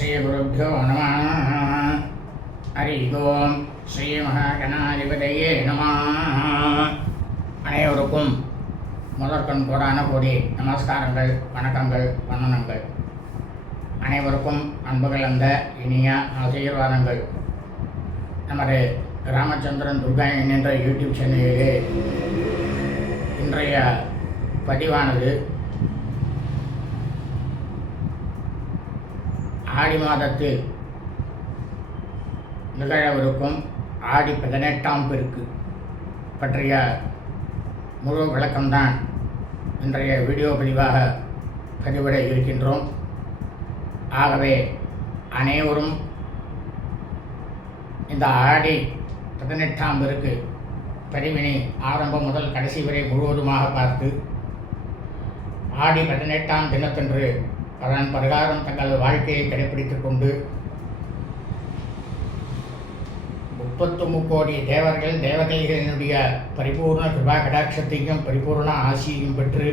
ஸ்ரீகுருப்போ நம. ஹரி ஓம் ஸ்ரீ மகாகணாதிபதியே நம. அனைவருக்கும் முதற்கண் கோடான கோடி நமஸ்காரங்கள் வணக்கங்கள் வந்தனங்கள். அனைவருக்கும் அன்பு கலந்த இனிய ஆசீர்வாதங்கள். நமது ராமச்சந்திரன் துர்கா என்கின்ற யூடியூப் சேனலிலே இன்றைய பதிவானது ஆடி மாதத்தில் நிகழவிருக்கும் ஆடி பதினெட்டாம் பெருக்கு பற்றிய முழு விளக்கம்தான் இன்றைய வீடியோ பதிவாக பதிவிட இருக்கின்றோம். ஆகவே அனைவரும் இந்த ஆடி பதினெட்டாம் பெருக்கு பதிவினை ஆரம்பம் முதல் கடைசி வரை முழுவதுமாக பார்த்து ஆடி பதினெட்டாம் தினத்தன்று அதன் பிரகாரம் தங்கள் வாழ்க்கையை கடைபிடித்துக் கொண்டு முப்பத்து முக்கோடி தேவர்கள் தேவதைகளினுடைய பரிபூர்ண கிருபா கடாட்சத்தையும் பரிபூர்ண ஆசியையும் பெற்று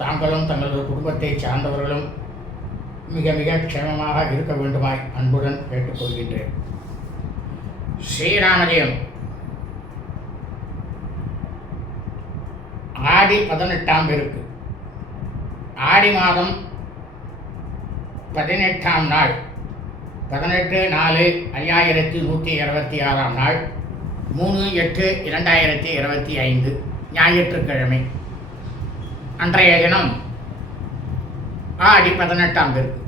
தாங்களும் தங்களது குடும்பத்தை சார்ந்தவர்களும் மிக மிக க்ஷேமமாக இருக்க வேண்டுமாய் அன்புடன் கேட்டுக்கொள்கின்றேன். ஸ்ரீராமஜயம். ஆடி பதினெட்டாம் பேருக்கு. ஆடி மாதம் பதினெட்டாம் நாள். பதினெட்டு நாலு ஐயாயிரத்தி நூற்றி இருபத்தி ஆறாம் நாள். மூணு எட்டு இரண்டாயிரத்தி இருபத்தி ஐந்து ஞாயிற்றுக்கிழமை. அன்றைய தினம் ஆடி பதினெட்டாம் பேருக்கு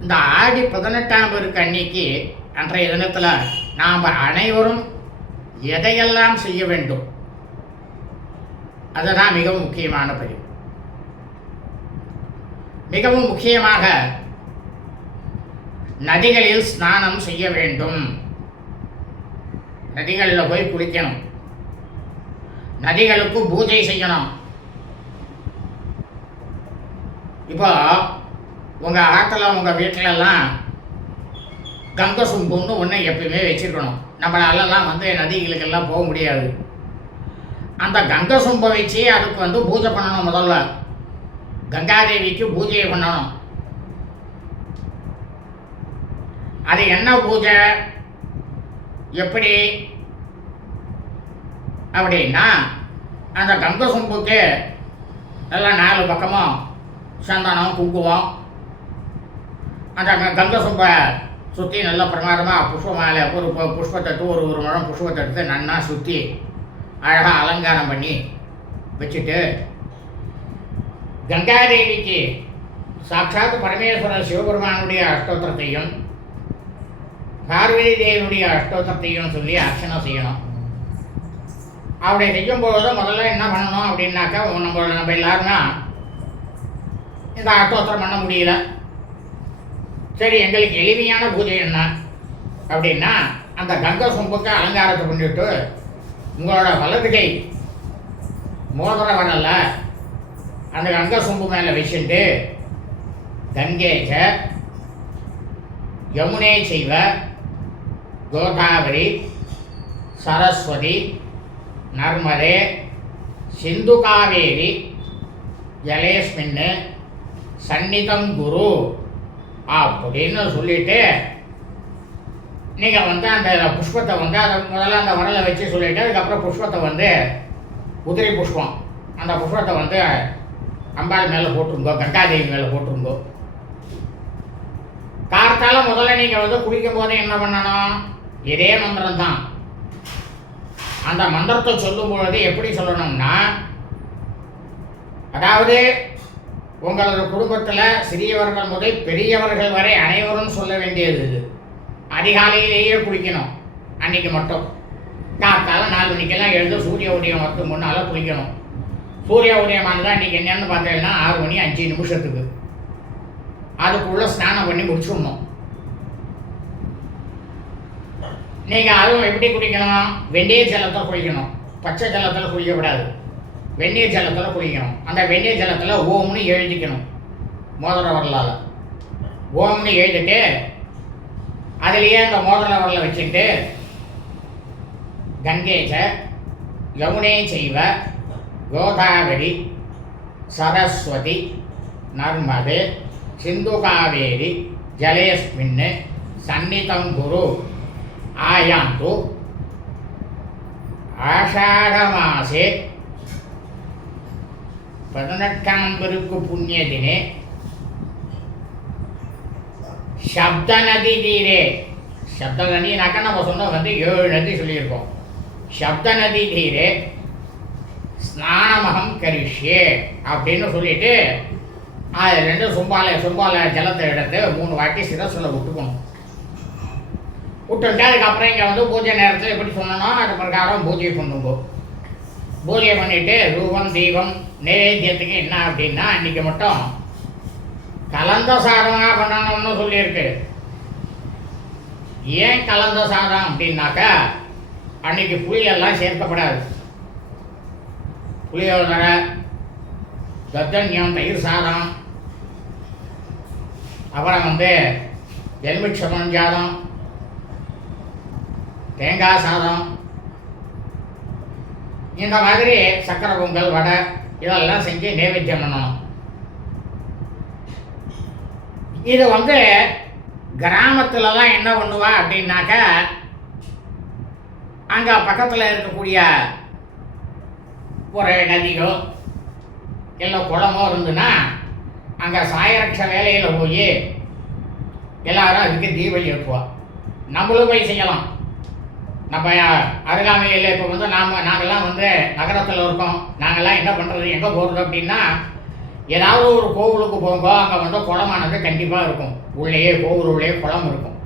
இந்த ஆடி பதினெட்டாம் பேருக்கு அன்னைக்கு அன்றைய தினத்தில் நாம் அனைவரும் எதையெல்லாம் செய்ய வேண்டும்? அதுதான் மிகவும் முக்கியமான பதிவு. மிகவும் முக்கியமாக நதிகளில் ஸ்நானம் செய்ய வேண்டும். நதிகளில் போய் குளிக்கணும். நதிகளுக்கு பூஜை செய்யணும். இப்போ உங்கள் ஆற்றுல உங்கள் வீட்டிலலாம் கங்கை சும்புன்னு ஒன்று எப்பயுமே வச்சுருக்கணும். நம்மளாலலாம் வந்து நதிகளுக்கெல்லாம் போக முடியாது. அந்த கங்கை சும்பை வச்சு அதுக்கு வந்து பூஜை பண்ணணும் முதல்ல. கங்காதேவிக்கு பூஜையை பண்ணணும். அது என்ன பூஜை? எப்படி? அப்படின்னா அந்த கங்கை சொம்புக்கு எல்லாம் நாலு பக்கமும் சந்தனம் குங்குமம். அந்த க- சொம்பை சுற்றி நல்ல பிரமாதமாக புஷ்ப மாலை ஒரு புஷ்பத்தை எடுத்து ஒரு ஒரு முழம் புஷ்பத்தை எடுத்து நன்னா சுற்றி அழகாக அலங்காரம் பண்ணி வச்சுட்டு கங்காதேவிக்கு சாட்சாத் பரமேஸ்வரர் சிவபெருமானுடைய அஷ்டோத்திரத்தையும் பார்வதி தேவியுடைய அஷ்டோத்திரத்தையும் சொல்லி அர்ச்சனை செய்யணும். அப்படி செய்யும்போது முதல்ல என்ன பண்ணணும் அப்படின்னாக்கா நம்ம நம்ம எல்லாருமே இந்த அஷ்டோத்திரம் பண்ண முடியல. சரி எங்களுக்கு எளிமையான பூஜை என்ன அப்படின்னா அந்த கங்கை சொம்புக்கு அலங்காரத்தை பண்ணிட்டு உங்களோட வலது கை மோதிர வரல அந்த கங்கை சொம்பு மேலே வச்சுட்டு கங்கேச்ச யமுனே செய்வ கோதாவரி சரஸ்வதி நர்மதே சிந்து காவேரி ஜலேஸ்மின்னு சந்நிதம் குரு அப்படின்னு சொல்லிட்டு நீங்கள் வந்து அந்த புஷ்பத்தை வந்து அதை முதல்ல அந்த வரலை வச்சு சொல்லிட்டு அதுக்கப்புறம் புஷ்பத்தை வந்து உதிரி புஷ்பம் அந்த புஷ்பத்தை வந்து அம்பாள் மேலே போட்டுருங்கோ கங்காதேவி மேலே போட்டுருங்கோ கார்த்தால முதல்ல நீங்கள் வந்து குளிக்கும் போது என்ன பண்ணணும்? இதே மந்திரம் தான் அந்த மந்திரத்தை சொல்லும் பொழுது எப்படி சொல்லணும்னா அதாவது உங்களது குடும்பத்தில் சிறியவர்கள் முதல் பெரியவர்கள் வரை அனைவரும் சொல்ல வேண்டியது இது. அதிகாலையிலேயே குளிக்கணும் அன்னைக்கு மட்டும். காத்தால நாலு மணிக்கெல்லாம் எழுந்து சூரிய உதயம் மட்டும் முன்னால் குளிக்கணும். சூரிய உதயமானது அன்றைக்கி என்னென்னு பார்த்தீங்கன்னா ஆறு மணி அஞ்சு நிமிஷத்துக்கு. அதுக்குள்ளே ஸ்நானம் பண்ணி முடிச்சுடணும். நீங்கள் அதுவும் எப்படி குளிக்கணும் வெந்நீர் ஜலத்தில் குளிக்கணும் பச்சை ஜலத்தில் குளிக்கக்கூடாது வெந்நீர் ஜலத்தில் குளிக்கணும் அந்த வெந்நீர் ஜலத்தில் ஓம்னு எழுதிக்கணும். மோதிர வரலால். ஓம்னு எழுதிட்டு அதுலேயே அந்த மோதிர வரலை வச்சுட்டு கங்கேச்ச யமுனே செய்வ கோதாவரி சரஸ்வதி நர்மதே சிந்து காவேரி ஜலேஸ்மின்னு சந்நிதம் குரு ஆயாந்து ஆஷாடமாசே பதினெட்டாம் பெருக்கு புண்ணிய தினே சப்த நதி தீரே சப்த நதினாக்கா நம்ம சொன்ன வந்து ஏழு நதி சொல்லியிருக்கோம் சப்த நதி தீரே ஸ்நானமகம் கரிஷ்யே அப்படின்னு சொல்லிட்டு அது ரெண்டு சும்பால சும்பால ஜலத்தை எடுத்து மூணு வாட்டி சிரசில் விட்டுக்கணும். விட்டுட்டு அதுக்கப்புறம் இங்கே வந்து பூஜை நேரத்தில் எப்படி சொன்னனோ அது பிரகாரம் பூஜை பண்ணுங்க. பூஜை பண்ணிவிட்டு ரூபம் தீபம் நைவேத்தியத்துக்கு என்ன அப்படின்னா இன்றைக்கி மட்டும் கலந்த சாதமாக பண்ணணும்னு சொல்லியிருக்கு. ஏன் கலந்த சாதம் அப்படின்னாக்கா அன்னைக்கு புளியெல்லாம் சேர்க்கப்படாது. புளியோதரை தத்தன்யம் தயிர் சாதம் அப்புறம் வந்து எலுமிச்சமன் சாதம் தேங்காய் சாதம் இந்த மாதிரி சக்கரை பொங்கல் வடை இதெல்லாம் செஞ்சு நைவேத்தியம் பண்ணணும். இது வந்து கிராமத்துலலாம் என்ன பண்ணுவா அப்படின்னாக்கா அங்கே பக்கத்தில் இருக்கக்கூடிய ஒரு நதியோ இல்லை குளமோ இருந்துன்னா அங்கே சாயரட்ச வேலையில் போய் எல்லாரும் அதுக்கு தீபம் ஏற்றுவோம் நம்மளும் போய் செய்யலாம். நம்ம அருகாமையில் இப்போ வந்து நாம் நாங்கள்லாம் வந்து நகரத்தில் இருக்கோம். நாங்கள்லாம் என்ன பண்ணுறது எங்கே போகிறது அப்படின்னா ஏதாவது ஒரு கோவிலுக்கு போங்க அங்கே வந்து குளமானது கண்டிப்பாக இருக்கும். உள்ளேயே கோவில் உள்ளே குளம் இருக்கும்.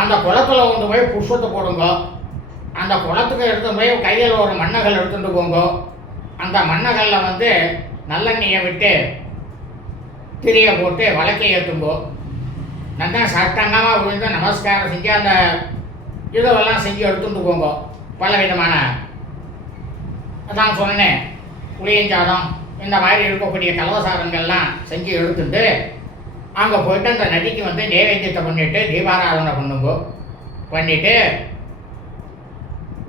அந்த குளத்துல கொண்டு போய் புஷ்பத்தை போடுங்க. அந்த குளத்துக்கு எடுத்து போய் கையில் ஒரு மண்ணகல் எடுத்துட்டு போங்க. அந்த மண்ணகல்ல வந்து நல்லெண்ணெயை விட்டு திரியை போட்டு வழக்கை ஏற்றுங்கோ நல்லா சட்டங்கமாக விழுந்து நமஸ்காரம் செஞ்சு அந்த இதெல்லாம் செஞ்சு எடுத்துட்டு போங்க. பல விதமான அதான் சொன்னேன் புளியஞ்சாதம் இந்த மாதிரி இருக்கக்கூடிய கலவசாரங்கள்லாம் செஞ்சு எடுத்துட்டு அங்கே போயிட்டு அந்த நதிக்கு வந்து நைவேத்தியத்தை பண்ணிட்டு தீபாராதனை பண்ணுங்க. பண்ணிட்டு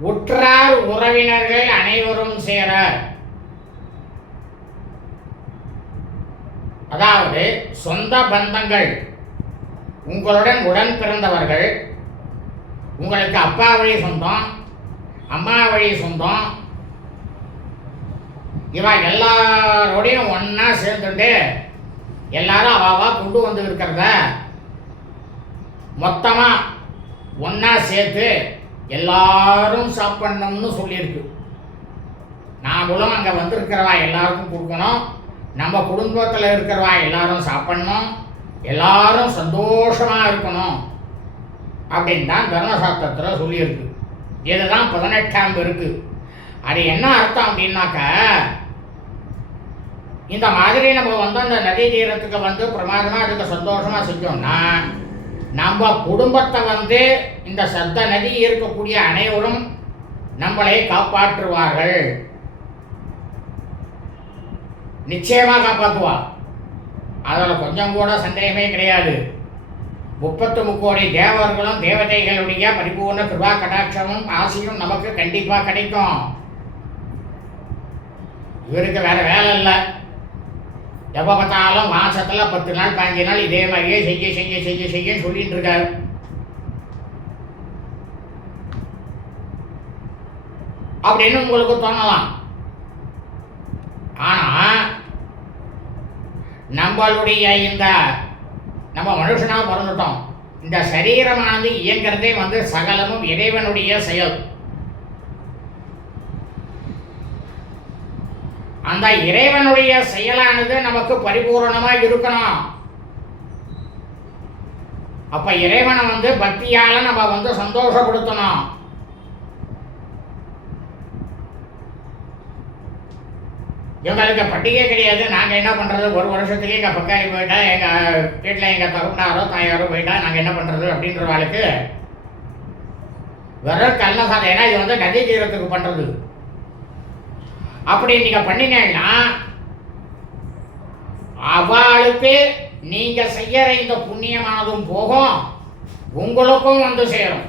உற்றார் உறவினர்கள் அனைவரும் சேர. அதாவது சொந்த பந்தங்கள் உங்களுடன் உடன் பிறந்தவர்கள் உங்களுக்கு அப்பா வழி சொந்தம் அம்மா வழி சொந்தம். இவன் எல்லாரோடையும் ஒன்றா சேர்ந்துட்டு எல்லாரும் அவாவா கொண்டு வந்து இருக்கிறத மொத்தமாக ஒன்றா சேர்த்து எல்லாரும் சாப்பிடணும்னு சொல்லியிருக்கு. நாமளும் அங்கே வந்திருக்கிறவா எல்லாருக்கும் கொடுக்கணும். நம்ம குடும்பத்தில் இருக்கிறவா எல்லாரும் சாப்பிடணும். எல்லாரும் சந்தோஷமாக இருக்கணும். அப்படின்னு தான் தர்மசாஸ்திரத்தில் சொல்லியிருக்கு. இதுதான் பதினெட்டாம் இருக்கு அது என்ன அர்த்தம் அப்படின்னாக்க இந்த மாதிரி நம்ம வந்து அந்த நதி தீரத்துக்கு வந்து பிரமாதமாக இருக்க சந்தோஷமாக செஞ்சோம்னா நம்ம குடும்பத்தை வந்து இந்த சத்த நதி இருக்கக்கூடிய அனைவரும் நம்மளை காப்பாற்றுவார்கள். நிச்சயமாக காப்பாற்றுவா அதில் கொஞ்சம் கூட சந்தேகமே கிடையாது. முப்பத்து முக்கோடி தேவர்களும் தேவதைகளுடைய பரிபூர்ண கிருபா கடாட்சமும் ஆசையும் நமக்கு கண்டிப்பாக கிடைக்கும். இவருக்கு வேற வேலை இல்லை. எப்போ பார்த்தாலும் மாசத்துல பத்து நாள் பாஞ்சு நாள் இதே மாதிரியே செய்ய செய்ய செய்ய செய்ய சொல்லிட்டு இருக்காரு. அப்படின்னு உங்களுக்கு தோணலாம். ஆனா நம்மளுடைய இந்த நம்ம மனுஷனாக பிறந்துட்டோம். இந்த சரீரமானது இயங்கிறதே வந்து சகலமும் இறைவனுடைய செயல். அந்த இறைவனுடைய செயலானது நமக்கு பரிபூர்ணமாக இருக்கணும். அப்ப இறைவனை வந்து பக்தியால நம்ம வந்து சந்தோஷப்படுத்தணும். எங்களுக்கு பண்டிகை கிடையாது. நாங்கள் என்ன பண்ணுறது ஒரு வருஷத்துக்கு எங்கள் பக்காரி போயிட்டா எங்கள் வீட்டில் எங்கள் தகுந்தாரோ தாயாரோ போயிட்டா நாங்கள் என்ன பண்ணுறது அப்படின்ற வாழ்க்கை வெறும் கல்ல சாதம். ஏன்னா இது வந்து நதி தீரத்துக்கு பண்ணுறது அப்படி நீங்கள் பண்ணினீங்கன்னா அவளுக்கு நீங்கள் செய்யற இந்த புண்ணியமானதும் போகும். உங்களுக்கும் வந்து சேரும்.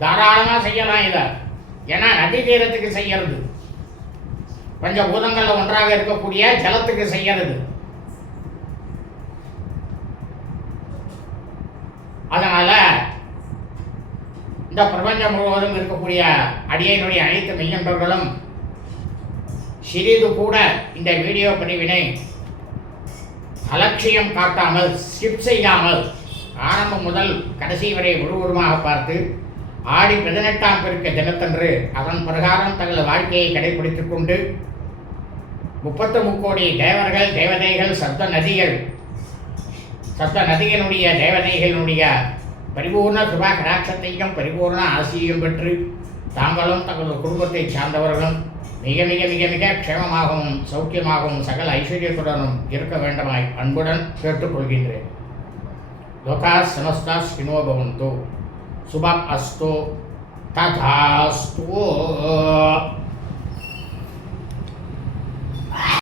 தாராளமாக செய்யலாம் இதை. ஏன்னா நதி தீரத்துக்கு செய்யறது. பஞ்சபூதங்களில் ஒன்றாக இருக்கக்கூடிய ஜலத்துக்கு செய்யறது. அதனால இந்த பிரபஞ்சம் முழுவதும் இருக்கக்கூடிய அடியனுடைய அனைத்து மெய்யன்பர்களும் சிறிது கூட இந்த வீடியோ பதிவினை அலட்சியம் காட்டாமல் ஸ்கிப் செய்யாமல் ஆரம்பம் முதல் கடைசி வரை முழுவதுமாக பார்த்து ஆடி பதினெட்டாம் பெருக்க தினத்தன்று அதன் பிரகாரம் தங்கள் வாழ்க்கையை கடைபிடித்துக் கொண்டு முப்பத்து முக்கோடி தேவர்கள் தேவதைகள் சப்த நதிகள். சப்த நதிகளுடைய தேவதைகளுடைய பரிபூர்ண சுபா கடாட்சத்தையும் பரிபூர்ண ஆசியையும் பெற்று தாங்களும் தங்களது குடும்பத்தை சார்ந்தவர்களும் மிக மிக மிக மிக க்ஷேமமாகவும் சௌக்கியமாகவும் சகல ஐஸ்வர்யத்துடனும் இருக்க வேண்டுமாய் அன்புடன் கேட்டுக்கொள்கின்றேன். லோகா சமஸ்தா ஸ்வினோ பவந்தோ. சுபம் அஸ்தோ. ததாஸ்தோ.